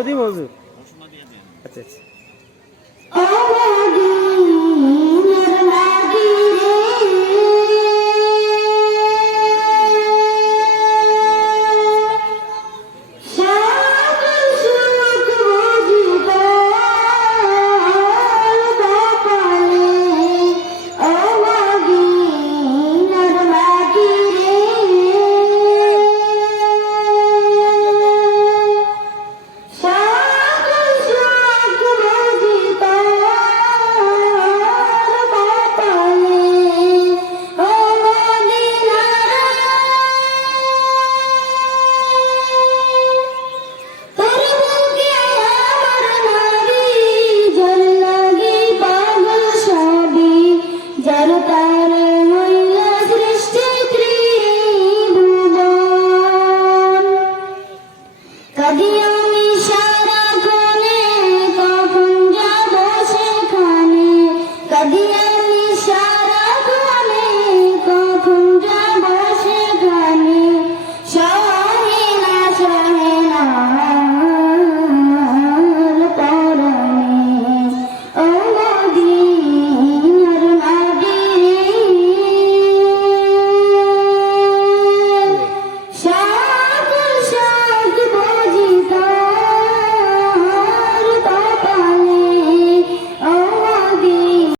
নদী মজুর আচ্ছা আচ্ছা। কবি আমি সারা কোণে কখন যাব সেখানে কবি আমি